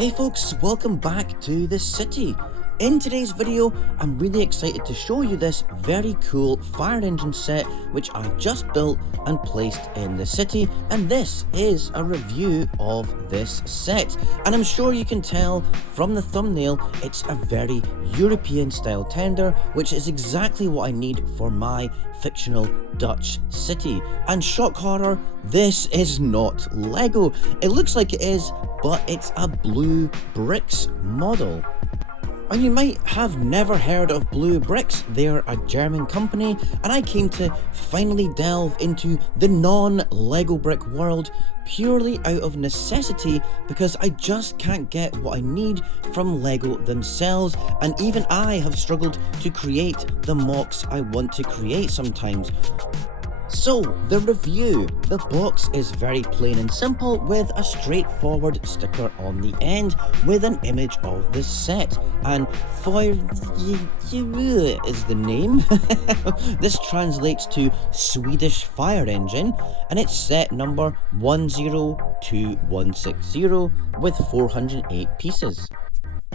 Hey folks, welcome back to the city. In today's video, I'm really excited to show you this very cool fire engine set which I've just built and placed in the city, and this is a review of this set. And I'm sure you can tell from the thumbnail it's a very European style tender, which is exactly what I need for my fictional Dutch city. And shock horror, this is not Lego. It looks like it is, but it's a Blue Brixx model. And you might have never heard of Blue Brixx. They're a German company, and I came to finally delve into the non-Lego brick world purely out of necessity because I just can't get what I need from Lego themselves, and even I have struggled to create the mocks I want to create sometimes. So, the review. The box is very plain and simple with a straightforward sticker on the end with an image of the set, and Flybricks is the name. This translates to Swedish fire engine, and it's set number 102160 with 408 pieces.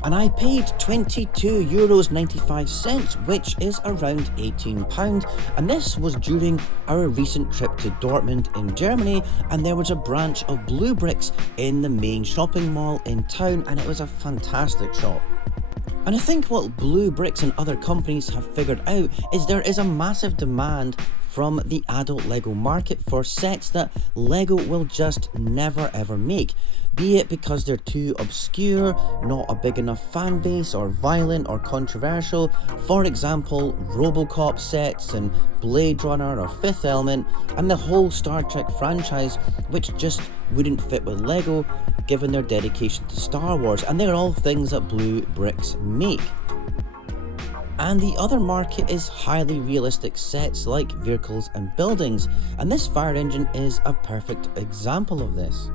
And I paid €22.95, which is around £18, and this was during our recent trip to Dortmund in Germany, and there was a branch of Blue Brixx in the main shopping mall in town, and it was a fantastic shop. And I think what Blue Brixx and other companies have figured out is there is a massive demand from the adult Lego market for sets that Lego will just never ever make, be it because they're too obscure, not a big enough fan base, or violent or controversial. For example, Robocop sets and Blade Runner or Fifth Element, and the whole Star Trek franchise, which just wouldn't fit with Lego given their dedication to Star Wars, and they're all things that Blue Brixx make. And the other market is highly realistic sets like vehicles and buildings, and this fire engine is a perfect example of this.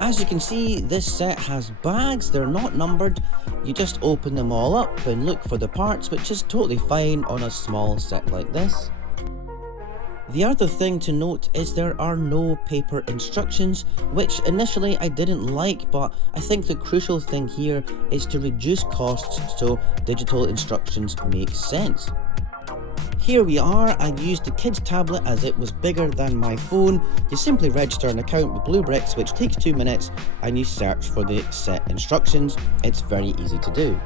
As you can see, this set has bags. They're not numbered. You just open them all up and look for the parts, which is totally fine on a small set like this. The other thing to note is there are no paper instructions, which initially I didn't like, but I think the crucial thing here is to reduce costs so digital instructions make sense. Here we are. I used the kids tablet as it was bigger than my phone. You simply register an account with Blue Brixx, which takes 2 minutes, and you search for the set instructions. It's very easy to do.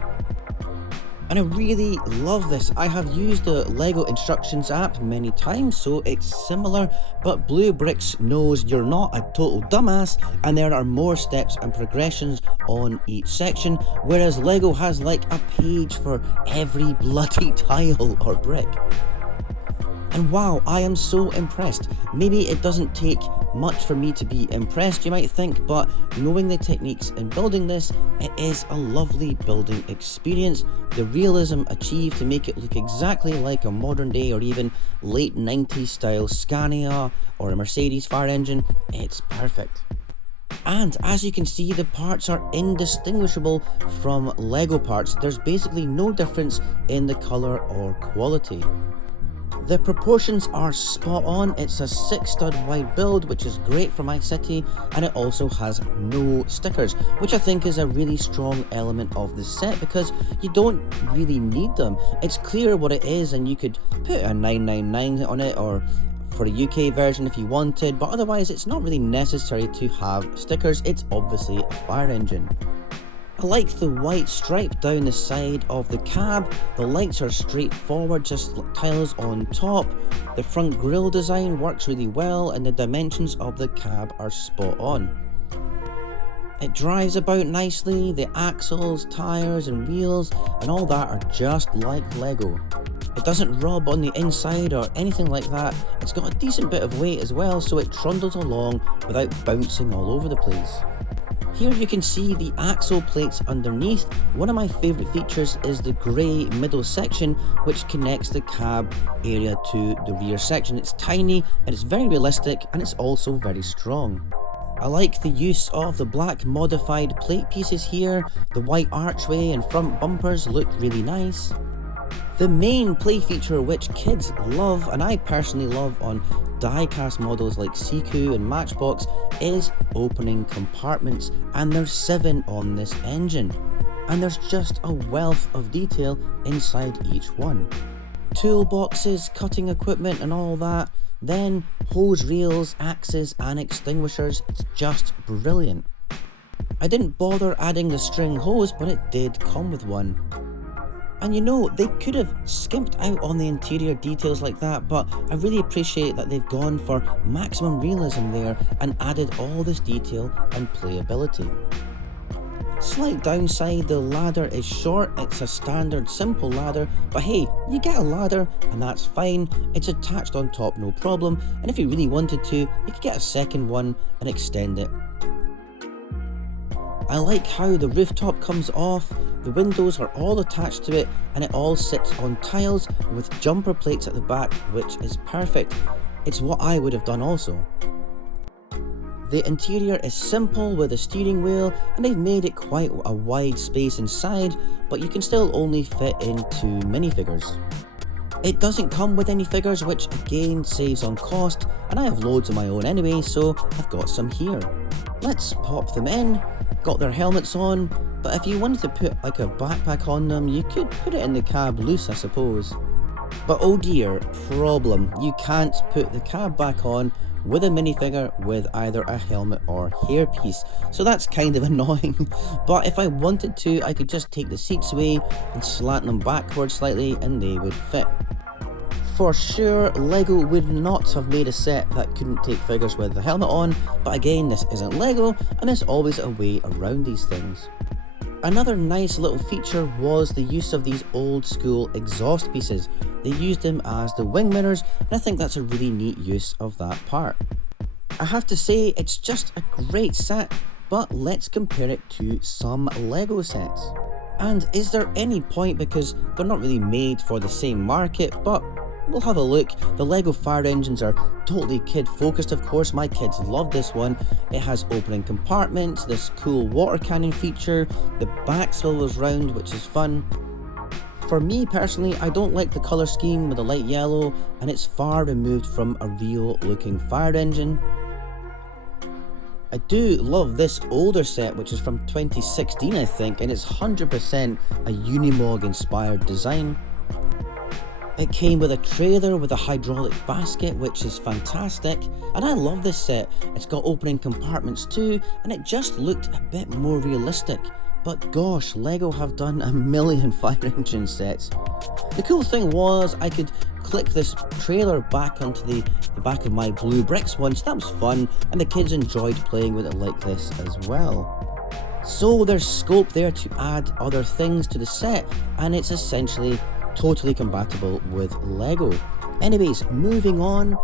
And I really love this. I have used the Lego instructions app many times, so it's similar, but Blue Brixx knows you're not a total dumbass, and there are more steps and progressions on each section, whereas Lego has like a page for every bloody tile or brick. And wow, I am so impressed. Maybe it doesn't take much for me to be impressed, you might think, but knowing the techniques in building this, it is a lovely building experience. The realism achieved to make it look exactly like a modern day or even late 90s style Scania or a Mercedes fire engine, it's perfect. And as you can see, the parts are indistinguishable from Lego parts. There's basically no difference in the colour or quality. The proportions are spot on. It's a 6-stud wide build, which is great for my city, and it also has no stickers, which I think is a really strong element of the set because you don't really need them. It's clear what it is, and you could put a 999 on it, or for a UK version if you wanted, but otherwise it's not really necessary to have stickers. It's obviously a fire engine. I like the white stripe down the side of the cab. The lights are straightforward, just tiles on top. The front grille design works really well, and the dimensions of the cab are spot on. It drives about nicely. The axles, tyres and wheels and all that are just like Lego. It doesn't rub on the inside or anything like that. It's got a decent bit of weight as well, so it trundles along without bouncing all over the place. Here you can see the axle plates underneath. One of my favourite features is the grey middle section, which connects the cab area to the rear section. It's tiny and it's very realistic, and it's also very strong. I like the use of the black modified plate pieces here. The white archway and front bumpers look really nice. The main play feature which kids love, and I personally love on die-cast models like Siku and Matchbox, is opening compartments, and there's 7 on this engine. And there's just a wealth of detail inside each one. Toolboxes, cutting equipment and all that, then hose reels, axes and extinguishers. It's just brilliant. I didn't bother adding the string hose, but it did come with one. And you know, they could have skimped out on the interior details like that, but I really appreciate that they've gone for maximum realism there and added all this detail and playability. Slight downside, the ladder is short. It's a standard simple ladder, but hey, you get a ladder and that's fine. It's attached on top, no problem, and if you really wanted to, you could get a second one and extend it. I like how the rooftop comes off, the windows are all attached to it, and it all sits on tiles with jumper plates at the back, which is perfect. It's what I would have done also. The interior is simple with a steering wheel, and they've made it quite a wide space inside, but you can still only fit in 2 minifigures. It doesn't come with any figures, which again saves on cost, and I have loads of my own anyway, so I've got some here. Let's pop them in. Got their helmets on, but if you wanted to put like a backpack on them, you could put it in the cab loose, I suppose. But oh dear, problem, you can't put the cab back on with a minifigure with either a helmet or hairpiece, so that's kind of annoying. But if I wanted to, I could just take the seats away and slant them backwards slightly and they would fit. For sure, LEGO would not have made a set that couldn't take figures with the helmet on, but again, this isn't LEGO, and there's always a way around these things. Another nice little feature was the use of these old school exhaust pieces. They used them as the wing mirrors, and I think that's a really neat use of that part. I have to say, it's just a great set, but let's compare it to some LEGO sets. And is there any point, because they're not really made for the same market, but we'll have a look. The LEGO fire engines are totally kid focused, of course. My kids love this one. It has opening compartments, this cool water cannon feature, the back swivels round, which is fun. For me personally, I don't like the colour scheme with the light yellow, and it's far removed from a real looking fire engine. I do love this older set, which is from 2016 I think, and it's 100% a Unimog inspired design. It came with a trailer with a hydraulic basket, which is fantastic, and I love this set. It's got opening compartments too, and it just looked a bit more realistic. But gosh, LEGO have done a million fire engine sets. The cool thing was I could click this trailer back onto the back of my Blue Brixx one, so that was fun, and the kids enjoyed playing with it like this as well. So there's scope there to add other things to the set, and it's essentially totally compatible with LEGO. Anyways, moving on.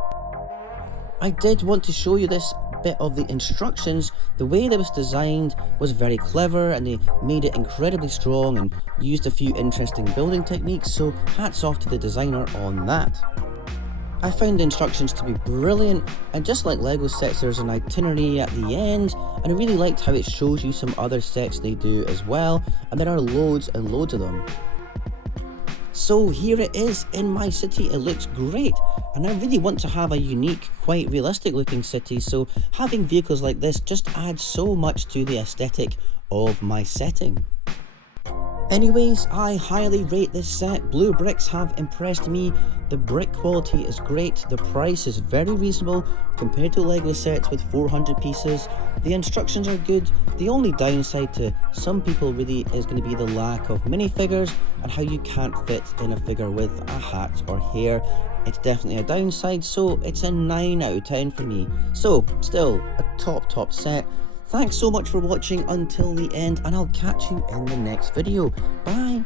I did want to show you this bit of the instructions. The way that it was designed was very clever, and they made it incredibly strong and used a few interesting building techniques, so hats off to the designer on that. I found the instructions to be brilliant, and just like LEGO sets, there's an itinerary at the end, and I really liked how it shows you some other sets they do as well, and there are loads and loads of them. So here it is in my city. It looks great, and I really want to have a unique, quite realistic looking city, so having vehicles like this just adds so much to the aesthetic of my setting. Anyways, I highly rate this set. Blue Brixx have impressed me. The brick quality is great, the price is very reasonable compared to LEGO sets with 400 pieces. The instructions are good. The only downside to some people really is going to be the lack of minifigures and how you can't fit in a figure with a hat or hair. It's definitely a downside, so it's a 9 out of 10 for me. So, still a top set. Thanks so much for watching until the end, and I'll catch you in the next video. Bye!